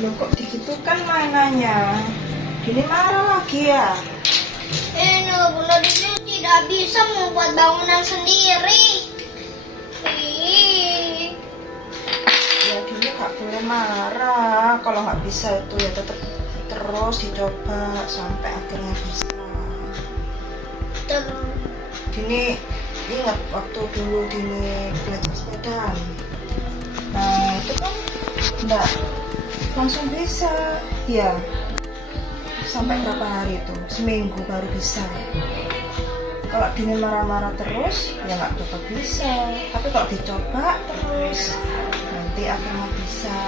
Loh kok digitukan mainannya? Gini marah lagi ya? Ini Bunda Dini tidak bisa membuat bangunan sendiri. Ya Dini gak boleh marah. Kalau gak bisa itu ya tetap terus dicoba sampai akhirnya bisa. Dini ingat waktu dulu Dini belajar sepeda. Nah itu kan enggak langsung bisa ya, sampai berapa hari itu, seminggu baru bisa. Kalau Dini marah-marah terus ya nggak tetap bisa, tapi kalau dicoba terus nanti akhirnya bisa.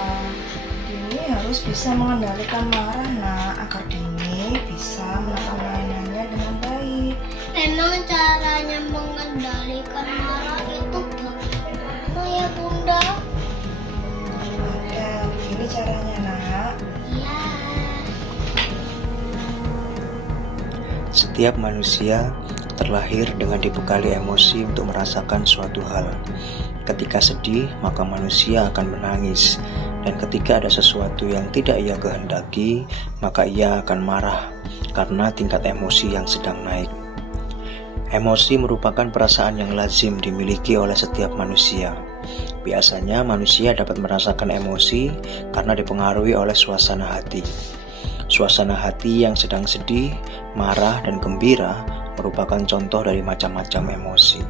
Dini harus bisa mengendalikan marah agar Dini bisa menekan mainannya dengan baik. Memang caranya mengendalikan marah itu bagaimana ya Bunda? Ada begini caranya nak. Ya. Setiap manusia terlahir dengan dibekali emosi untuk merasakan suatu hal. Ketika sedih, maka manusia akan menangis. Dan ketika ada sesuatu yang tidak ia kehendaki, maka ia akan marah karena tingkat emosi yang sedang naik. Emosi merupakan perasaan yang lazim dimiliki oleh setiap manusia. Biasanya manusia dapat merasakan emosi karena dipengaruhi oleh suasana hati. Suasana hati yang sedang sedih, marah, dan gembira merupakan contoh dari macam-macam emosi.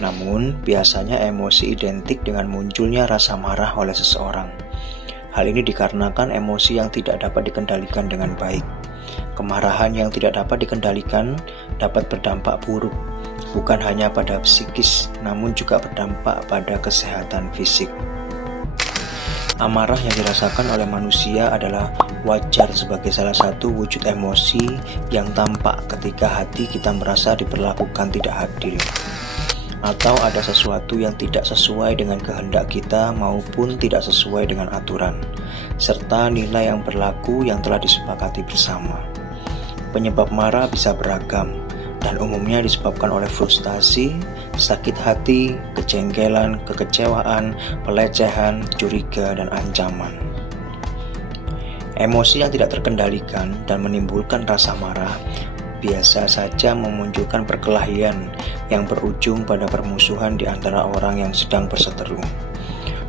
Namun, biasanya emosi identik dengan munculnya rasa marah oleh seseorang. Hal ini dikarenakan emosi yang tidak dapat dikendalikan dengan baik. Kemarahan yang tidak dapat dikendalikan dapat berdampak buruk, bukan hanya pada psikis, namun juga berdampak pada kesehatan fisik. Amarah yang dirasakan oleh manusia adalah wajar sebagai salah satu wujud emosi yang tampak ketika hati kita merasa diperlakukan tidak adil, atau ada sesuatu yang tidak sesuai dengan kehendak kita maupun tidak sesuai dengan aturan, serta nilai yang berlaku yang telah disepakati bersama. Penyebab marah bisa beragam dan umumnya disebabkan oleh frustasi, sakit hati, kejengkelan, kekecewaan, pelecehan, curiga, dan ancaman. Emosi yang tidak terkendalikan dan menimbulkan rasa marah biasa saja memunculkan perkelahian yang berujung pada permusuhan di antara orang yang sedang berseteru.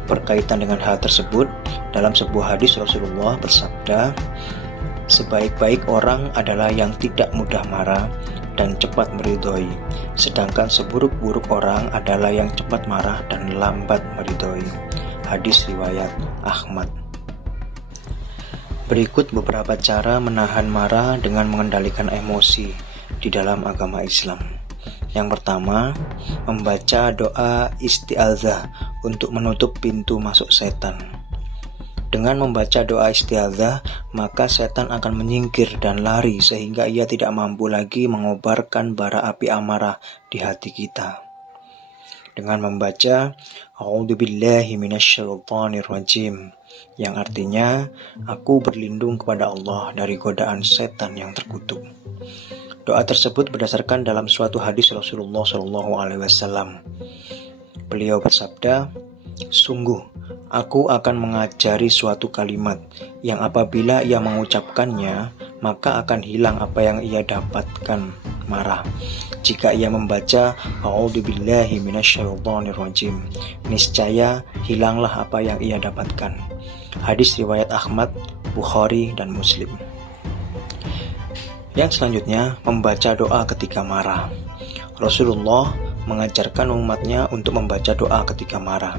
Berkaitan dengan hal tersebut, dalam sebuah hadis Rasulullah bersabda, "Sebaik-baik orang adalah yang tidak mudah marah dan cepat meridhoi, sedangkan seburuk-buruk orang adalah yang cepat marah dan lambat meridhoi." Hadis riwayat Ahmad. Berikut beberapa cara menahan marah dengan mengendalikan emosi di dalam agama Islam. Yang pertama, membaca doa isti'adzah untuk menutup pintu masuk setan. Dengan membaca doa isti'adzah, maka setan akan menyingkir dan lari sehingga ia tidak mampu lagi mengobarkan bara api amarah di hati kita. Dengan membaca A'udzubillahi minasyaitonirrajim, yang artinya aku berlindung kepada Allah dari godaan setan yang terkutuk. Doa tersebut berdasarkan dalam suatu hadis Rasulullah SAW. Beliau bersabda, "Sungguh, aku akan mengajari suatu kalimat yang apabila ia mengucapkannya, maka akan hilang apa yang ia dapatkan marah. Jika ia membaca A'udzubillahi minasyaitonirrajim, niscaya hilanglah apa yang ia dapatkan. Hadis riwayat Ahmad, Bukhari, dan Muslim. Yang selanjutnya, membaca doa ketika marah. Rasulullah mengajarkan umatnya untuk membaca doa ketika marah.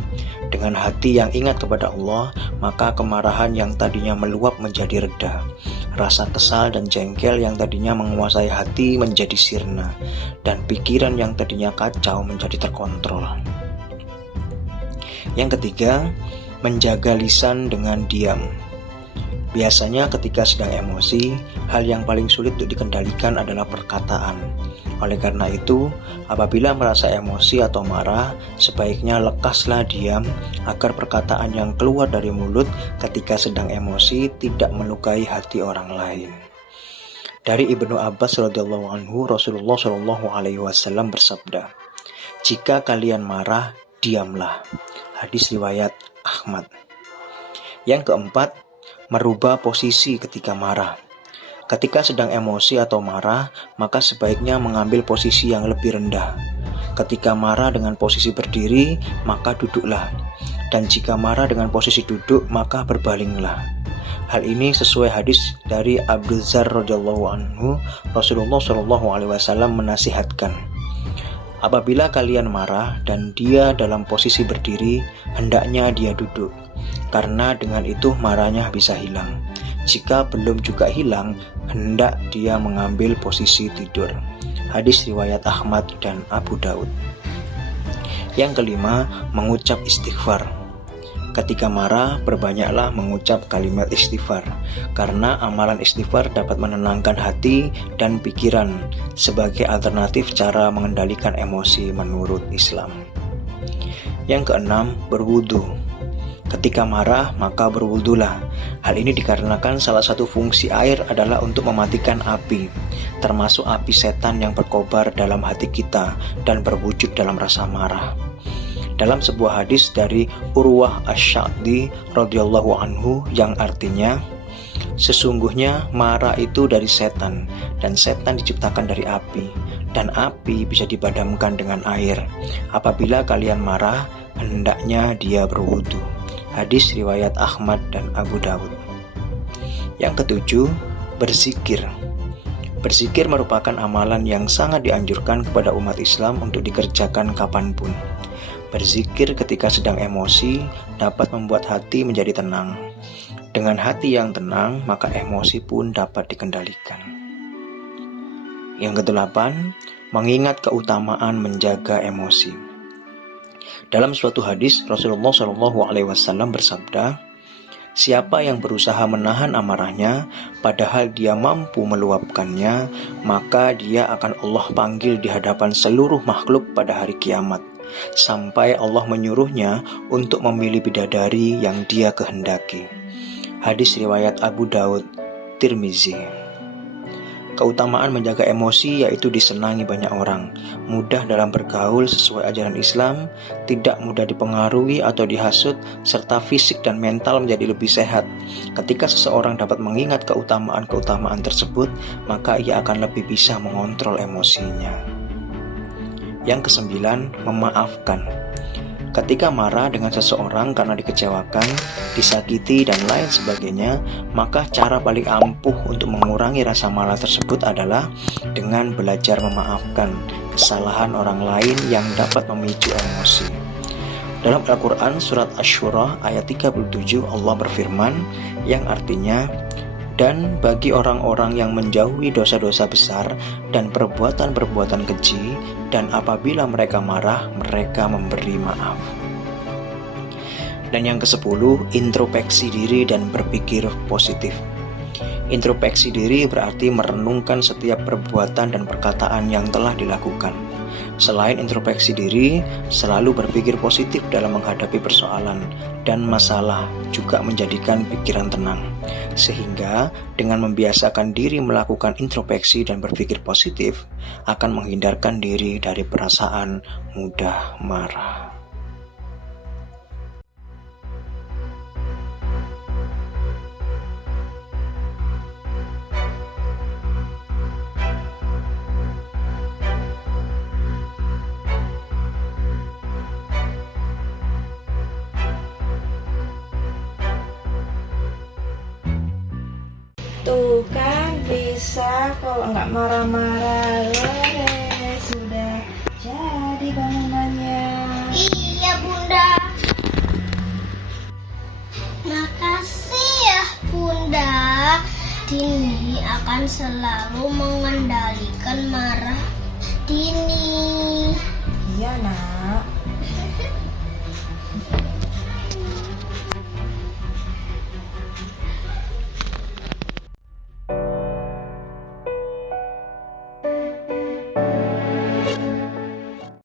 Dengan hati yang ingat kepada Allah, maka kemarahan yang tadinya meluap menjadi reda. Rasa kesal dan jengkel yang tadinya menguasai hati menjadi sirna, dan pikiran yang tadinya kacau menjadi terkontrol. Yang ketiga, menjaga lisan dengan diam. Biasanya ketika sedang emosi, hal yang paling sulit untuk dikendalikan adalah perkataan. Oleh karena itu, apabila merasa emosi atau marah, sebaiknya lekaslah diam agar perkataan yang keluar dari mulut ketika sedang emosi tidak melukai hati orang lain. Dari Ibnu Abbas radhiyallahu anhu, Rasulullah shallallahu alaihi wasallam bersabda, "Jika kalian marah, diamlah." Hadis riwayat Ahmad. Yang keempat, merubah posisi ketika marah. Ketika sedang emosi atau marah, maka sebaiknya mengambil posisi yang lebih rendah. Ketika marah dengan posisi berdiri, maka duduklah. Dan jika marah dengan posisi duduk, maka berbalinglah. Hal ini sesuai hadis dari Abu Dzar radhiyallahu anhu, Rasulullah shallallahu alaihi wasallam menasihatkan, apabila kalian marah dan dia dalam posisi berdiri, hendaknya dia duduk, karena dengan itu marahnya bisa hilang. Jika belum juga hilang, hendak dia mengambil posisi tidur. Hadis riwayat Ahmad dan Abu Daud. Yang kelima, mengucap istighfar. Ketika marah, perbanyaklah mengucap kalimat istighfar, karena amalan istighfar dapat menenangkan hati dan pikiran sebagai alternatif cara mengendalikan emosi menurut Islam. Yang keenam, berwudu. Ketika marah, maka berwudulah. Hal ini dikarenakan salah satu fungsi air adalah untuk mematikan api, termasuk api setan yang berkobar dalam hati kita dan berwujud dalam rasa marah. Dalam sebuah hadis dari Urwah Asy-Sya'bi radhiyallahu anhu yang artinya, sesungguhnya marah itu dari setan, dan setan diciptakan dari api, dan api bisa dipadamkan dengan air. Apabila kalian marah, hendaknya dia berwudu. Hadis riwayat Ahmad dan Abu Daud. Yang ketujuh, berzikir. Berzikir merupakan amalan yang sangat dianjurkan kepada umat Islam untuk dikerjakan kapanpun. Berzikir ketika sedang emosi dapat membuat hati menjadi tenang. Dengan hati yang tenang, maka emosi pun dapat dikendalikan. Yang kedelapan, mengingat keutamaan menjaga emosi. Dalam suatu hadis, Rasulullah SAW bersabda, siapa yang berusaha menahan amarahnya, padahal dia mampu meluapkannya, maka dia akan Allah panggil di hadapan seluruh makhluk pada hari kiamat, sampai Allah menyuruhnya untuk memilih bidadari yang dia kehendaki. Hadis riwayat Abu Daud, Tirmizi. Keutamaan menjaga emosi yaitu disenangi banyak orang, mudah dalam bergaul sesuai ajaran Islam, tidak mudah dipengaruhi atau dihasut, serta fisik dan mental menjadi lebih sehat. Ketika seseorang dapat mengingat keutamaan-keutamaan tersebut, maka ia akan lebih bisa mengontrol emosinya. Yang kesembilan, memaafkan. Ketika marah dengan seseorang karena dikecewakan, disakiti, dan lain sebagainya, maka cara paling ampuh untuk mengurangi rasa marah tersebut adalah dengan belajar memaafkan kesalahan orang lain yang dapat memicu emosi. Dalam Al-Quran surat Asy-Syura ayat 37 Allah berfirman yang artinya, dan bagi orang-orang yang menjauhi dosa-dosa besar dan perbuatan-perbuatan keji, dan apabila mereka marah, mereka memberi maaf. Dan yang ke-10, introspeksi diri dan berpikir positif. Introspeksi diri berarti merenungkan setiap perbuatan dan perkataan yang telah dilakukan. Selain introspeksi diri, selalu berpikir positif dalam menghadapi persoalan dan masalah juga menjadikan pikiran tenang. Sehingga dengan membiasakan diri melakukan introspeksi dan berpikir positif akan menghindarkan diri dari perasaan mudah marah. bisa kalau nggak marah-marah. Lore, sudah jadi bangunannya. Iya Bunda. Makasih ya Bunda. Tini akan selalu mengendalikan marah Tini. Iya nak.